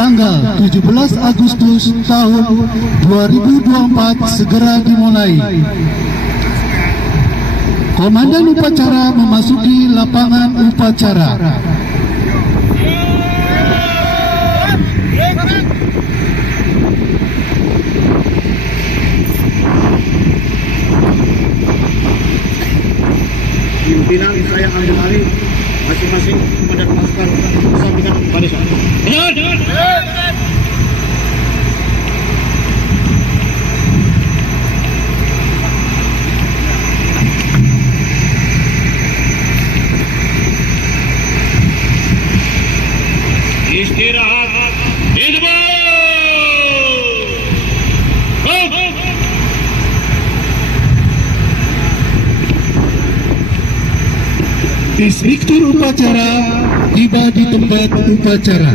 tanggal 17 Agustus tahun 2024 segera dimulai. Komandan upacara memasuki lapangan upacara. Pimpinan saya ambil alih, masing-masing komandan pasukan sampingan barisan. Istirahat. Inspektur upacara tiba di tempat upacara.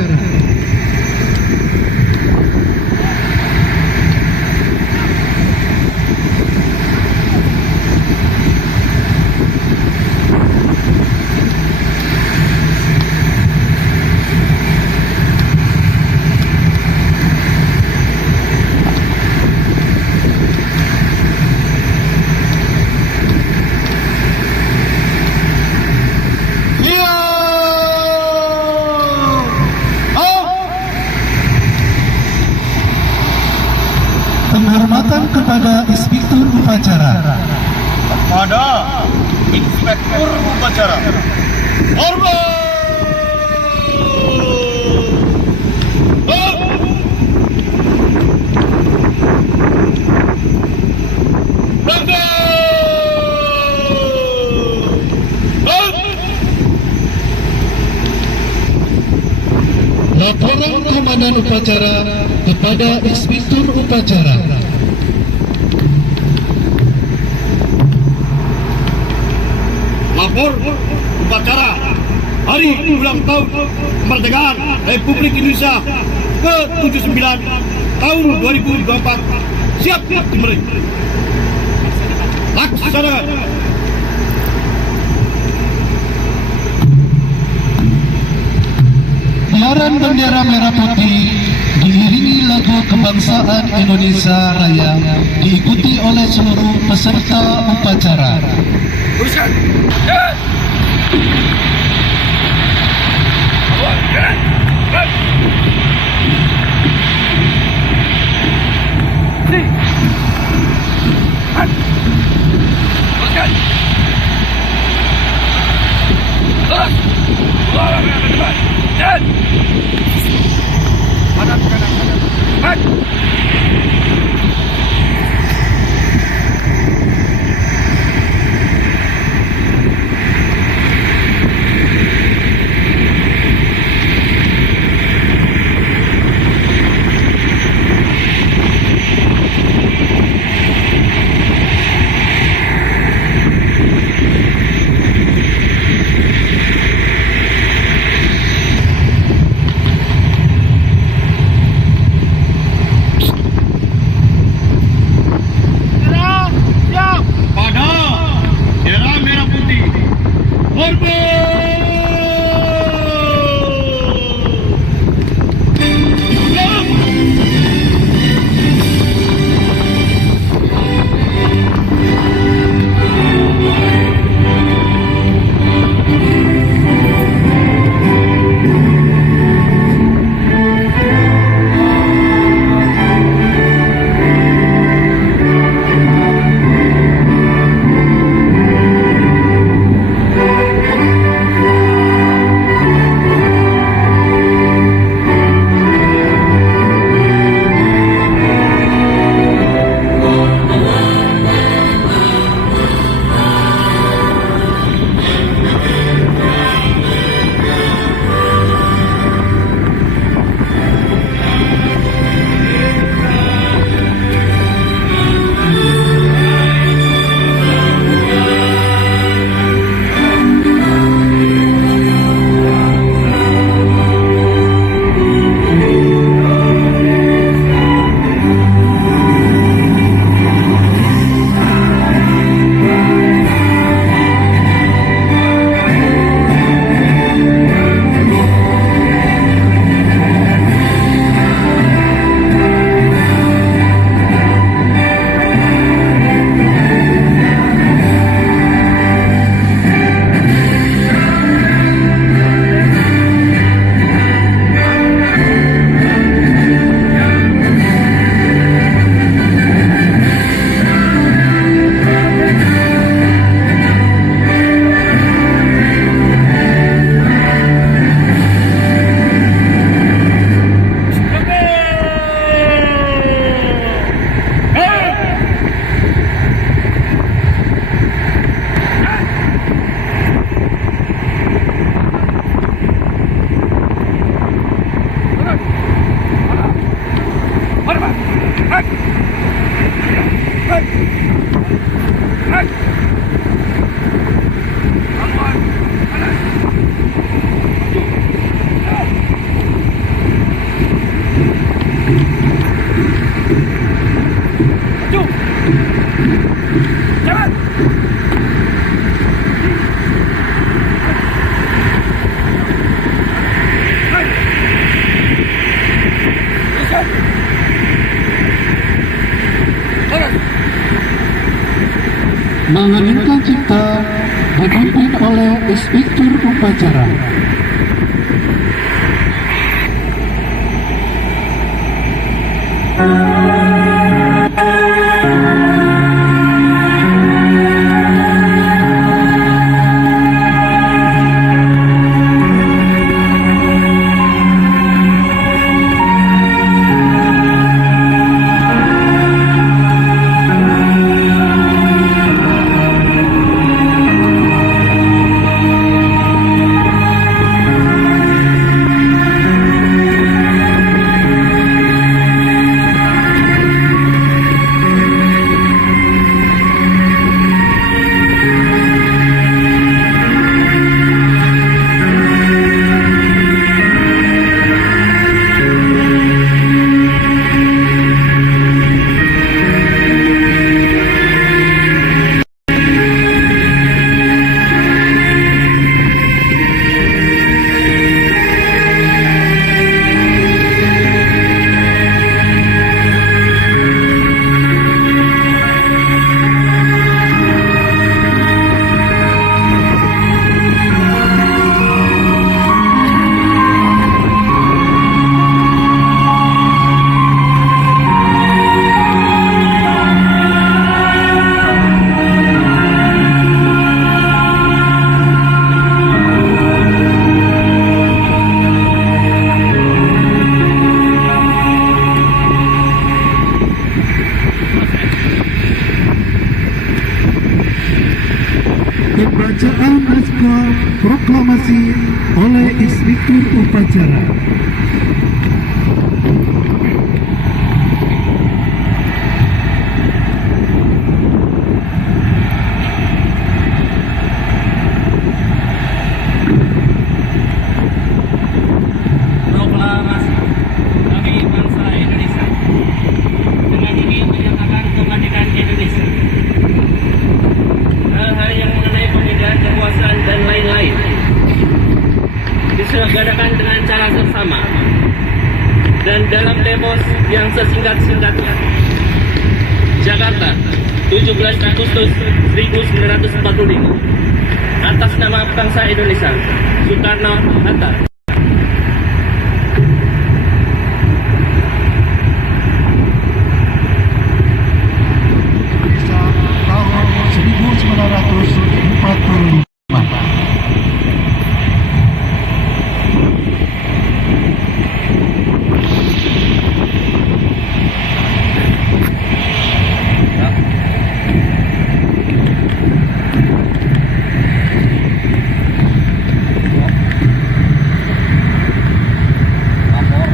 Penghormatan kepada Inspektur Upacara. Kepada Inspektur Upacara. Hormat! Laporan Komandan Upacara kepada Inspektur Upacara. Lapor upacara hari ulang tahun kemerdekaan Republik Indonesia ke-79 tahun 2024 siap dimulai. Laksanakan. Pengibaran bendera merah putih diiringi lagu kebangsaan Indonesia Raya diikuti oleh seluruh peserta upacara. Tulisan. mengeningkan cipta dipimpin oleh Inspektur Upacara. Pembacaan naskah proklamasi oleh Inspektur Upacara. Proklamasi kami bangsa Indonesia dengan ingin menyatakan kemerdekaan Indonesia. Hal-hal yang mengenai pemindahan kekuasaan dan lain-lain diselenggarakan dengan cara seksama dan dalam demos yang sesingkat-singkatnya. Jakarta, 17 Agustus 1945. Atas nama bangsa Indonesia, Soekarno-Hatta. Tahun 1945. Lapor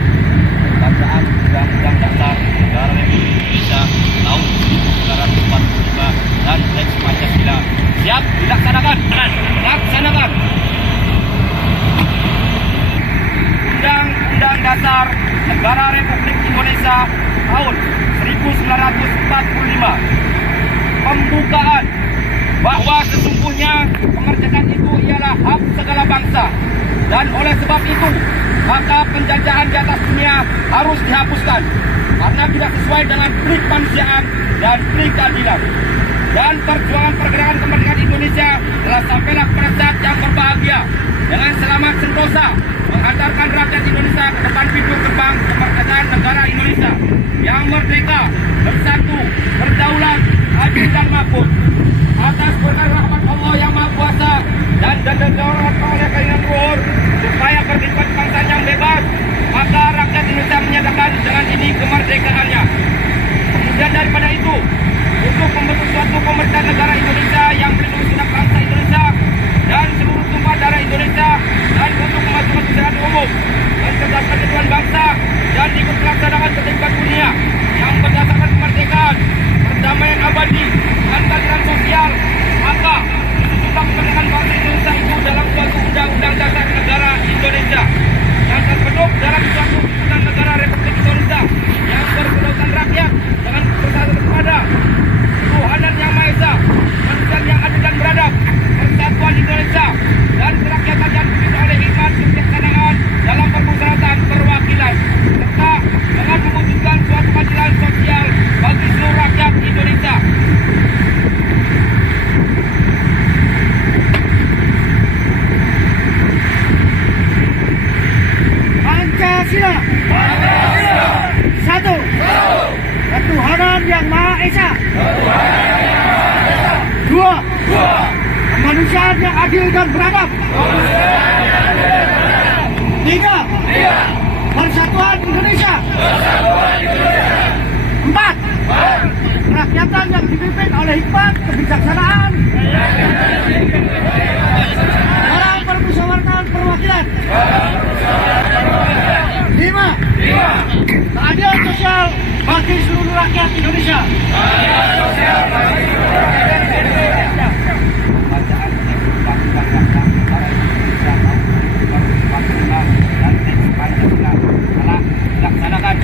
Bacaan Undang-Undang Dasar Negara Republik Indonesia tahun 1945 dan Teks Pancasila siap dilaksanakan. Laksanakan. Undang-Undang Dasar Negara Republik Indonesia tahun 1945. Pembukaan bahwa sesungguhnya kemerdekaan itu ialah hak segala bangsa, dan oleh sebab itu maka penjajahan di atas dunia harus dihapuskan karena tidak sesuai dengan prinsip kemanusiaan dan prinsip keadilan. Dan perjuangan pergerakan kemerdekaan Indonesia telah sampailah pada saat yang berbahagia dengan selamat sentosa menghantarkan rakyat Indonesia ke depan pintu gerbang kemerdekaan negara Indonesia yang merdeka, bersatu, berdaulat, adil dan makmur. Atas berkat rahmat Allah yang Maha Kuasa dan didorong oleh keinginan luhur supaya berkhidmat bangsa yang bebas, maka rakyat Indonesia menyatakan dengan ini kemerdekaannya. Kemudian daripada itu, untuk membentuk suatu pemerintah negara Indonesia yang melindungi segenap Kemanusiaan yang adil dan beradab. 3. Persatuan Indonesia. 4. Kerakyatan yang dipimpin oleh hikmat, kebijaksanaan, dalam permusyawaratan perwakilan. 5. Keadilan sosial bagi seluruh rakyat Indonesia. Laksanakan.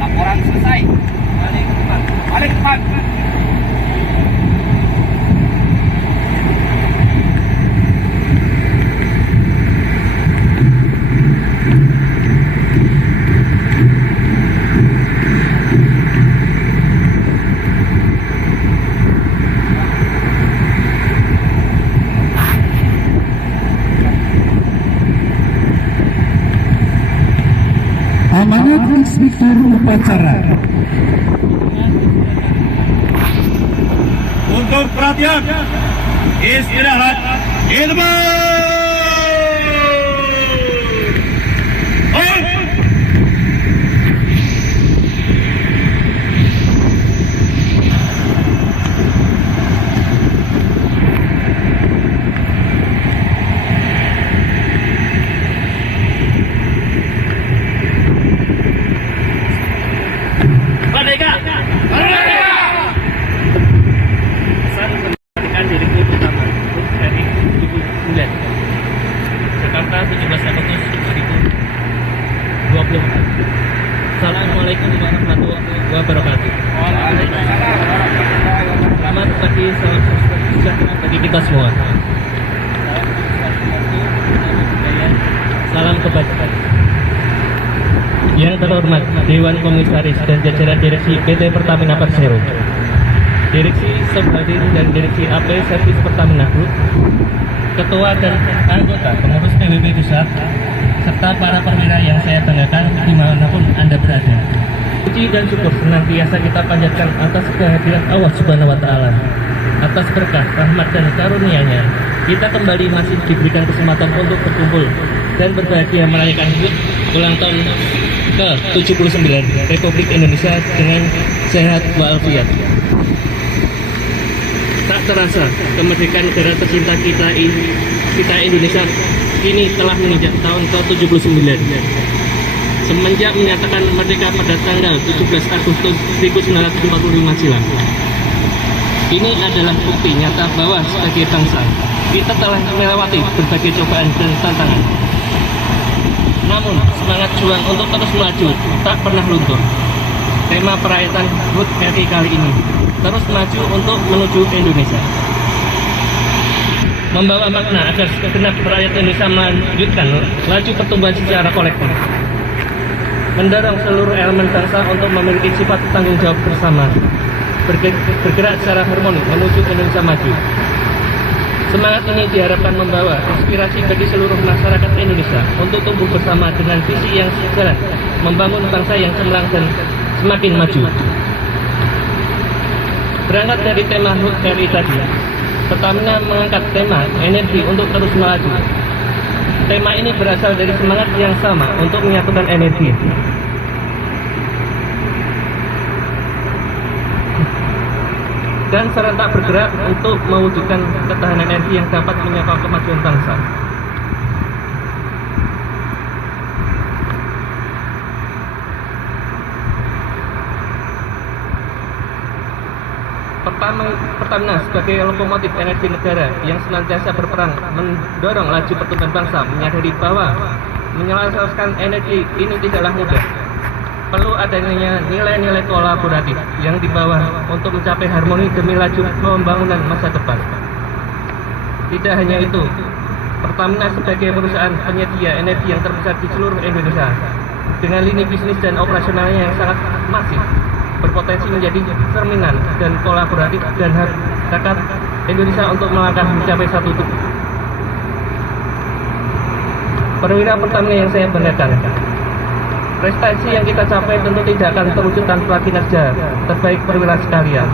Laporan selesai. Balik ke depan. Amanat inspektur upacara. Untuk perhatian, istirahat, ilmu. Merdeka! Merdeka! Pesan kemerdekaan diriku pertama dari 2009. Jakarta 17 Agustus 2024. Assalamualaikum warahmatullahi wabarakatuh. Selamat pagi, salam sejahtera bagi kita semua. Salam kebajikan. Yang terhormat Dewan Komisaris dan jajaran Direksi PT Pertamina Persero, Direksi Subhadir dan Direksi AP Servis Pertamina Group, Ketua dan anggota pengurus PBB Pusat, serta para perwira yang saya banggakan dimanapun Anda berada. Puji dan syukur senantiasa kita panjatkan atas kehadiran Allah Subhanahu wa Ta'ala. Atas berkah, rahmat dan karunia-Nya, kita kembali masih diberikan kesempatan untuk berkumpul dan berbahagia merayakan HUT ulang tahun ke-79 Republik Indonesia dengan sehat walafiat. Tak terasa, kemerdekaan negara tercinta kita Indonesia kini telah menginjak tahun ke-79. Semenjak menyatakan merdeka pada tanggal 17 Agustus 1945 silam. Ini adalah bukti nyata bahwa sebagai bangsa kita telah melewati berbagai cobaan dan tantangan. Namun, semangat juang untuk terus melaju tak pernah luntur. Tema perayaan HUT RI kali ini, terus maju untuk menuju Indonesia. Membawa makna agar segenap rakyat Indonesia melanjutkan laju pertumbuhan secara kolektif. Mendorong seluruh elemen bangsa untuk memiliki sifat tanggung jawab bersama. Bergerak secara harmoni menuju Indonesia maju. Semangat ini diharapkan membawa inspirasi bagi seluruh masyarakat Indonesia untuk tumbuh bersama dengan visi yang sejalan, membangun bangsa yang cemerlang dan semakin maju. Berangkat dari tema HUT RI tadi, Pertamina mengangkat tema energi untuk terus melaju. Tema ini berasal dari semangat yang sama untuk menyatukan energi. Dan serentak bergerak untuk mewujudkan ketahanan energi yang dapat menyokong kemajuan bangsa. Pertamina sebagai lokomotif energi negara yang senantiasa berperan mendorong laju pertumbuhan bangsa menyadari bahwa menyelesaikan energi ini tidaklah mudah. Perlu adanya nilai-nilai kolaboratif yang dibawa untuk mencapai harmoni demi laju pembangunan masa depan. Tidak hanya itu, Pertamina sebagai perusahaan penyedia energi yang terbesar di seluruh Indonesia dengan lini bisnis dan operasionalnya yang sangat masif, berpotensi menjadi cerminan dan kolaboratif dan harkat Indonesia untuk melangkah mencapai satu tujuan. Perwira Pertamina yang saya banggakan, prestasi yang kita capai tentu tidak akan terwujud tanpa kinerja terbaik perwira sekalian.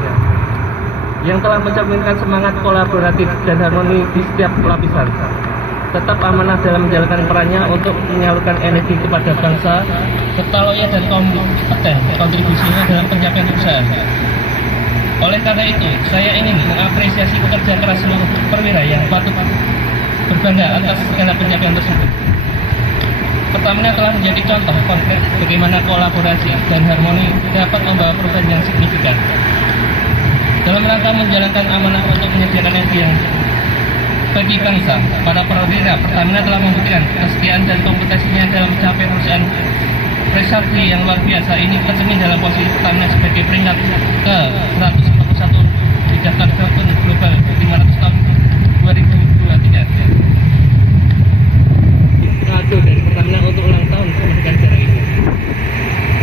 yang telah mencerminkan semangat kolaboratif dan harmoni di setiap lapisan. Tetap amanah dalam menjalankan perannya untuk menyalurkan energi kepada bangsa, serta loyal dan kompeten kontribusinya dalam pencapaian usaha. Oleh karena itu, saya ingin mengapresiasi pekerja keras seluruh perwira yang patut berbangga atas segala pencapaian tersebut. Pertamina telah menjadi contoh konkret bagaimana kolaborasi dan harmoni dapat membawa perubahan yang signifikan. Dalam rangka menjalankan amanah untuk menyediakan energi yang bagi bangsa, para perwira Pertamina telah membuktikan kesetiaan dan kompetensinya dalam mencapai perusahaan prestasi yang luar biasa. Ini tercermin dalam posisi Pertamina sebagai peringkat ke-141 di daftar Fortune Global 500 tahun 2023. Kado dari Pertamina untuk ulang tahun kemerdekaan negara ini.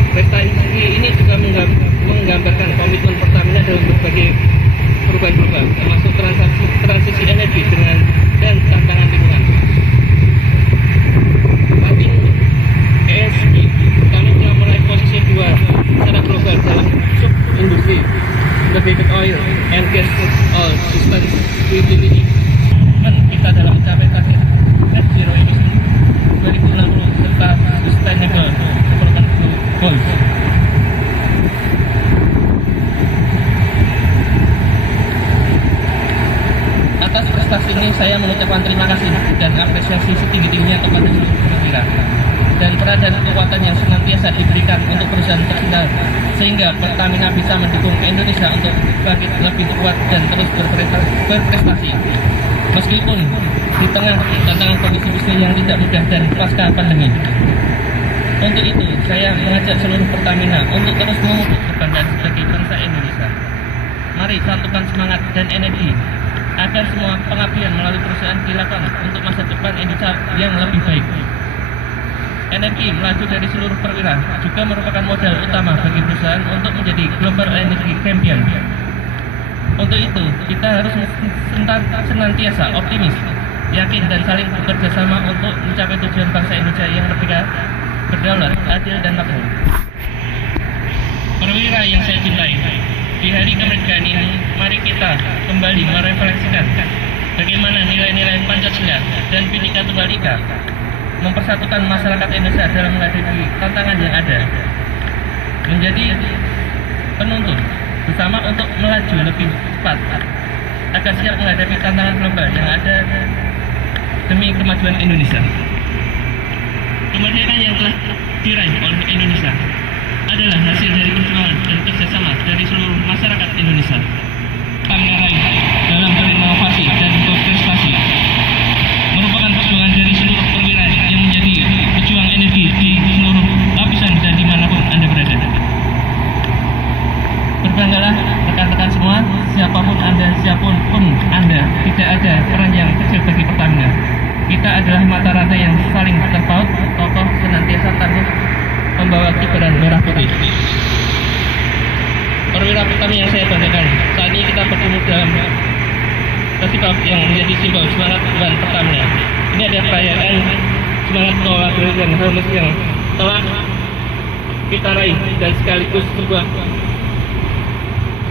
Prestasi ini juga menggambarkan komitmen Pertamina dalam berbagai perubahan global, termasuk transisi energi dan tantangan lingkungan. Ranking ESG, Pertamina telah meraih posisi 2 secara global dalam sub-industri integrated oil and gas oil sustainability. Kita dalam mencapai target net zero emission 2060 serta sustainable development goals. Atas prestasi ini saya mengucapkan terima kasih dan apresiasi setinggi-tingginya kepada seluruh perwira dan peran dan kekuatan yang senantiasa diberikan untuk perusahaan tercinta, sehingga Pertamina bisa mendukung Indonesia untuk bangkit lebih kuat dan terus berprestasi meskipun di tengah tantangan kondisi bisnis yang tidak mudah dan pasca pandemi. Untuk itu, saya mengajak seluruh Pertamina untuk terus memupuk kebanggaan sebagai bangsa Indonesia. Mari satukan semangat dan energi agar semua pengabdian melalui perusahaan dilakukan untuk masa depan Indonesia yang lebih baik. Energi melaju dari seluruh perwira juga merupakan modal utama bagi perusahaan untuk menjadi global energy champion. Untuk itu, kita harus senantiasa optimis, yakin dan saling bekerja sama untuk mencapai tujuan bangsa Indonesia yang merdeka, berdaulat, adil dan makmur. Perwira yang saya cintai, di hari kemerdekaan ini, mari kita kembali merefleksikan bagaimana nilai-nilai Pancasila dan Bhinneka Tunggal Ika mempersatukan masyarakat Indonesia dalam menghadapi tantangan yang ada, menjadi penuntun bersama untuk melaju lebih cepat agar siap menghadapi tantangan global yang ada demi kemajuan Indonesia. Kemerdekaan yang telah diraih oleh Indonesia adalah hasil dari perjuangan dan kerjasama dari seluruh masyarakat Indonesia. Kami raih dalam berinovasi dan berprestasi merupakan perjuangan dari seluruh perwira yang menjadi pejuang energi di seluruh lapisan dan dimanapun Anda berada. Berbanggalah rekan-rekan semua, siapapun Anda, siapapun Anda, tidak ada peran yang kecil bagi Pertamina. Kita adalah mata rantai yang saling terpaut, kokoh, senantiasa tangguh, membawa kibaran merah putih. Perwira Pertamina yang saya banggakan, saat ini kita bertemu dalam festival yang menjadi simbol semangat Bulan Pertamina. Ini ada perayaan semangat kolaborasi dan harmoni yang telah kita raih dan sekaligus sebuah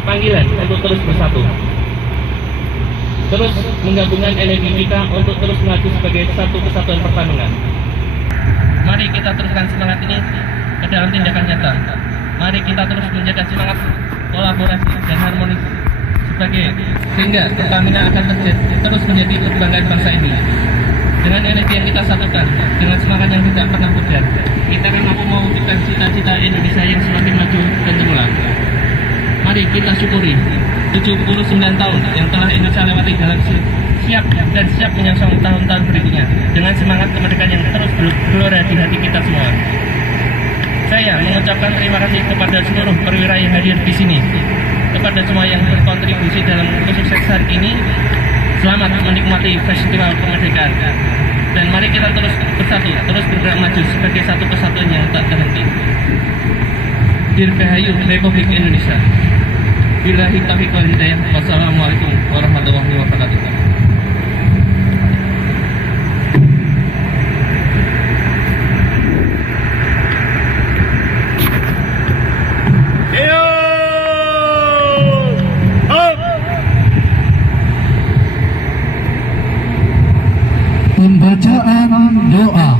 panggilan untuk terus bersatu, terus menggabungkan energi kita untuk terus maju sebagai satu kesatuan Pertamina. Mari kita teruskan semangat ini ke dalam tindakan nyata. Mari kita terus menjaga semangat kolaborasi dan harmonis sehingga Pertamina akan terus menjadi kebanggaan bangsa ini. Dengan energi yang kita satukan, dengan semangat yang tidak pernah pudar, kita akan mampu mewujudkan cita-cita Indonesia yang semakin maju dan cemerlang. Mari kita syukuri 79 tahun yang telah Indonesia lewati dalam siap menyongsong tahun-tahun berikutnya dengan semangat kemerdekaan yang terus bergelora di hati kita semua. Saya mengucapkan terima kasih kepada seluruh perwira yang hadir di sini, kepada semua yang berkontribusi dalam kesuksesan ini. Selamat menikmati festival kemerdekaan, dan mari kita terus bersatu, terus bergerak maju sebagai satu kesatuan yang tak terhenti. Dirgahayu Republik Indonesia. Billahi taufiq wal hidayah. Wassalamualaikum warahmatullahi wabarakatuh. Pembacaan doa.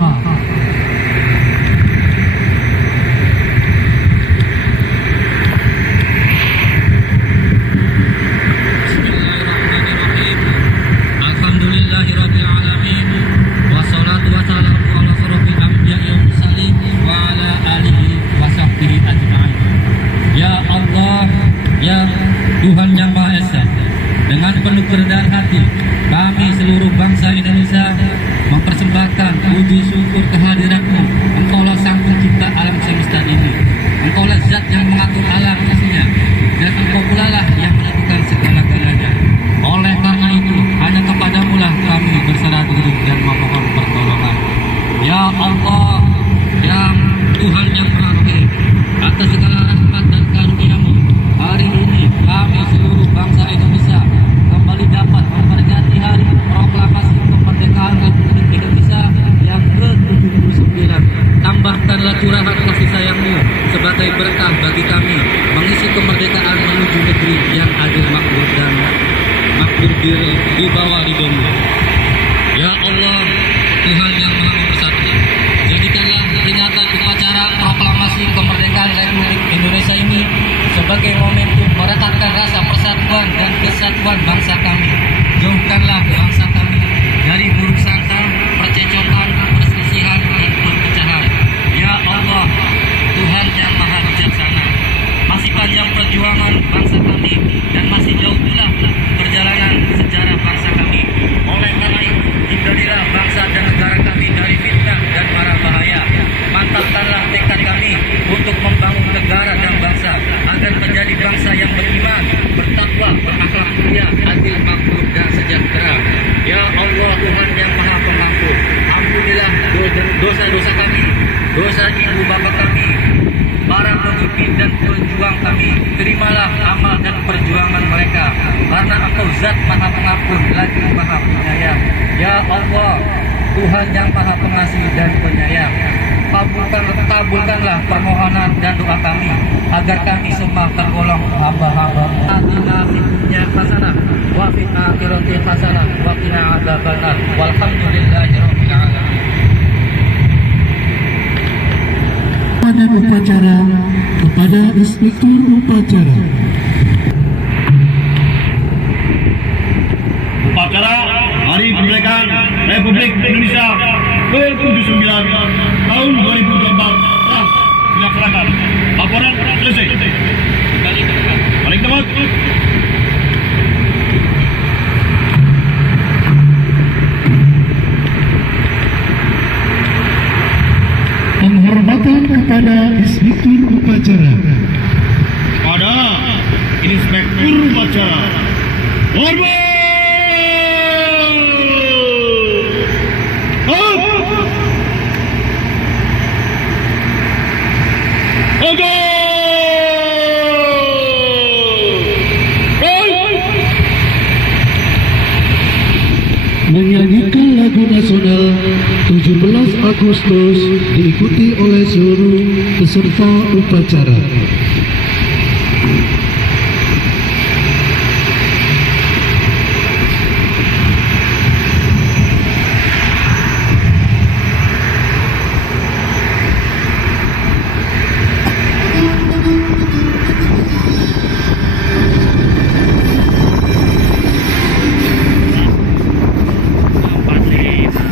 Bismillahirrahmanirrahim. Alhamdulillahirabbil alamin. Wassalatu wassalamu ala asyrofil anbiya'i wal mursalin wa ala alihi wa sahbihi ajma'in. Ya Allah, ya Tuhan yang Maha Esa, dengan penuh kerendahan hati kami seluruh bangsa Indonesia mempersembahkan puji syukur kehadiran-Mu. Engkaulah sang pencipta alam semesta ini. Engkaulah zat yang mengatur alam isinya, dan Engkau pula lah yang melakukan segala-galanya. Oleh karena itu, hanya kepadamu lah kami berserah diri dan memohon pertolongan. Ya Allah, yang Tuhan yang Maha Rahim, atas segala rahmat dan karunia-Mu, hari ini kami seluruh bangsa Indonesia kembali dapat memperingati hari proklamasi kemerdekaan Republik Indonesia yang ke-79. Tambahkanlah curahan kasih sayang-Mu sebagai berkah bagi kami mengisi kemerdekaan menuju negeri yang adil, makmur dan makmur di bawah ridho-Mu. Ya Allah, Tuhan yang Maha Pemersatu, jadikanlah peringatan upacara proklamasi kemerdekaan Republik Indonesia ini sebagai momentum merekatkan rasa persatuan dan kesatuan bangsa kami. Jauhkanlah bangsa kami dari buruk sangka, percecokan, perselisihan, dan perpecahan. Ya Allah, Tuhan yang Maha Bijaksana, masih panjang perjuangan bangsa kami dan masih jauh pula perjalanan sejarah bangsa kami. Oleh karena itu, hindarilah bangsa dan negara kami dari fitnah dan mara bahaya. Mantapkanlah tekad kami untuk membangun negara dan bangsa agar menjadi bangsa yang beriman, bertakwa, berakhlak mulia, adil, makmur, dan sejahtera. Ya Allah, Tuhan yang Maha Pengampun, ampunilah dosa-dosa kami, dosa ibu bapa kami, para pemimpin dan pejuang kami. Terimalah amal dan perjuangan mereka, karena Engkau Zat Maha Pengampun lagi Maha Penyayang. Ya Allah, Tuhan yang Maha Pengasih dan Penyayang, kabulkanlah permohonan dan doa kami agar kami semua tergolong hamba-hamba. Atina fid dunya hasanah wa fil akhirati hasanah wa qina adzabannar. Walhamdulillahirabbil alamin. Pada upacara kepada inspektur upacara. Upacara Hari Kemerdekaan Republik Indonesia ke-79 tahun 2024 telah dilaksanakan. Laporan selesai. Balik tempat. Penghormatan kepada inspektur upacara. Kepada Inspektur Upacara. Hormat! Menyanyikan lagu nasional 17 Agustus diikuti oleh seluruh peserta upacara. Merdeka!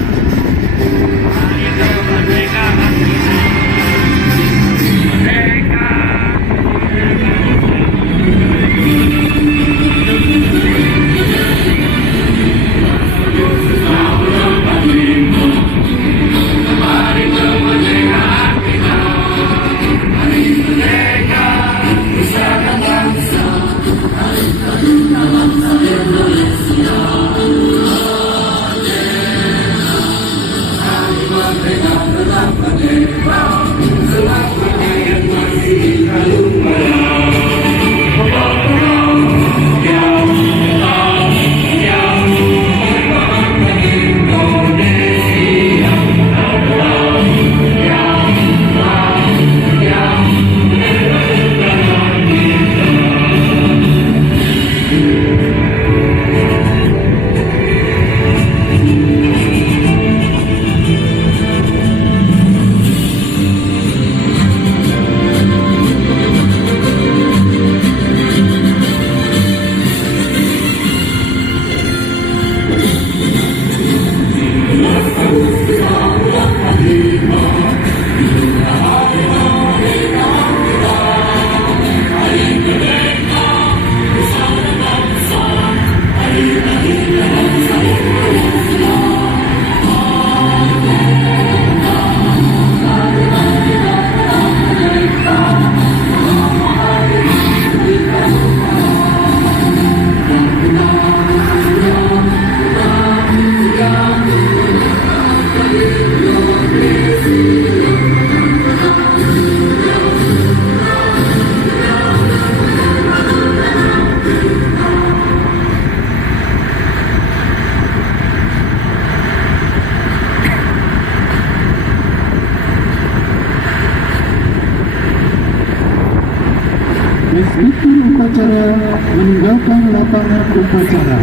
upacara meninggalkan lapangan upacara.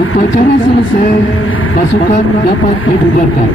Upacara selesai, pasukan dapat dibubarkan.